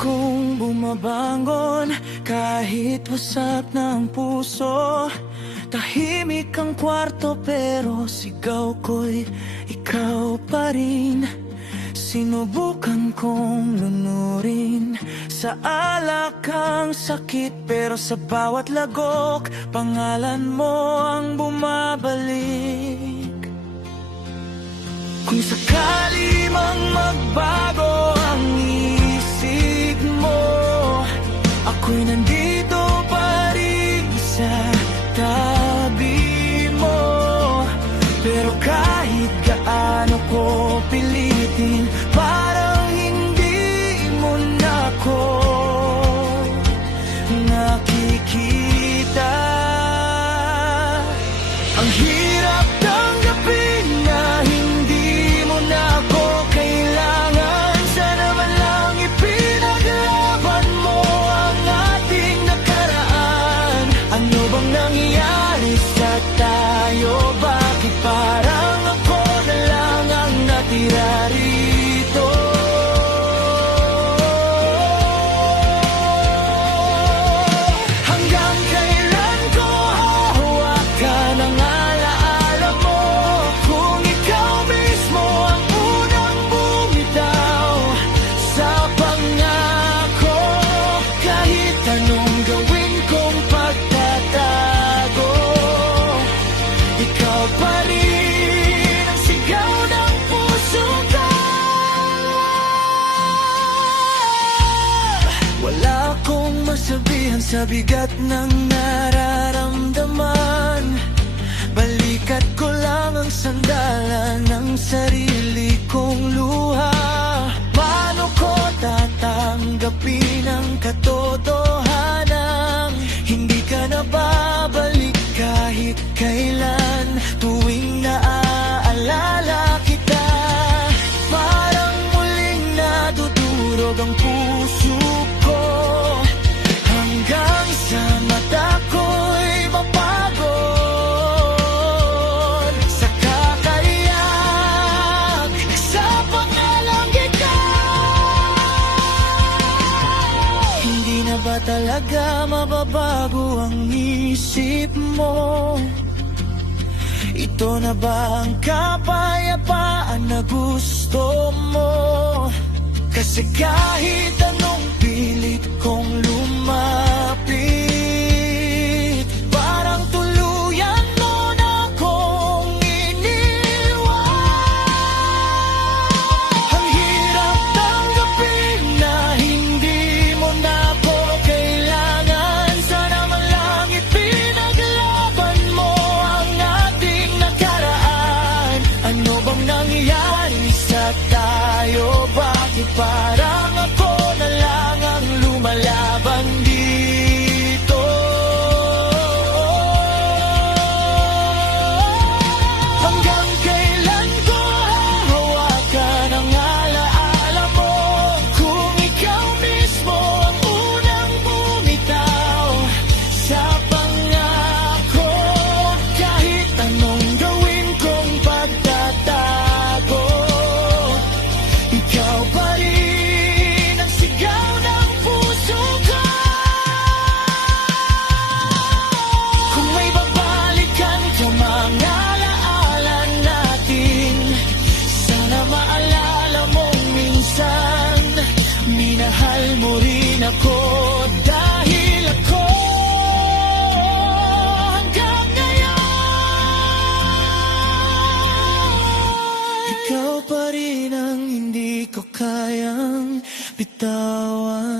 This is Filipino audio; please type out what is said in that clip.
kong bumabangon kahit wasak na ang puso. Tahimik ang kwarto pero sigaw ko'y ikaw pa rin. Sinubukan kong lunurin sa alak ang sakit, pero sa bawat lagok pangalan mo ang bumabalik. Kung sakali mang magbago ang isip mo, ako'y nandito pa rin sa tabi mo. Pero kahit gaano ko pilitin, parang hindi mo na ako nakikita. Ang hirap tanggapin na hindi mo na ako kailangan. Sana man lang ipinaglaban mo ang ating nakaraan. Ano bang nangyayari sa tayo? Bakit parang ako na lang ang natira rito? Hanggang kailan ko hahawakan ang alaala mo? Kung ikaw mismo ang unang bumitaw sa pangako, kahit anong gawin kong pagtatago, ikaw pa rin ang sigaw ng puso ko. Wala akong masabihan sa bigat ng nararamdaman. Balikat ko lang ang sandalan ng sarili kong luha. Paano ko tatanggapin ang katotohanan? Hindi ka na babalik kahit kailan. Tuwing naaalala kita, parang muling nadudurog ang puso ko. Hanggang sa mata ko'y mapagod sa kakaiyak sa pangalang ikaw. Hindi na ba talaga mababago ang isip mo? Ito na ba ang kapayapaan na gusto mo? Kasi kahit anong pilit kong lumapit, parang tuluyan mo na akong iniwan. Ang hirap tanggapin na hindi mo na ako kailangan. Sana man lang ipinaglaban mo ang ating nakaraan. Ano bang nangyayari sa tayo? Bakit parang ako na lang ang lumalaban dito? Hanggang kailan ko hahawakan ang alaala mo? Kung ikaw mismo ang unang bumitaw sa pangako, kahit anong gawin kong pagtatago, ikaw pa rin ang sigaw ng puso ko. Kung may babalikan ka mga alaala natin, sana maalala mong minsan minahal mo rin ako. Dahil ako hanggang ngayon, ikaw pa rin ang hindi ko kayang bitawan.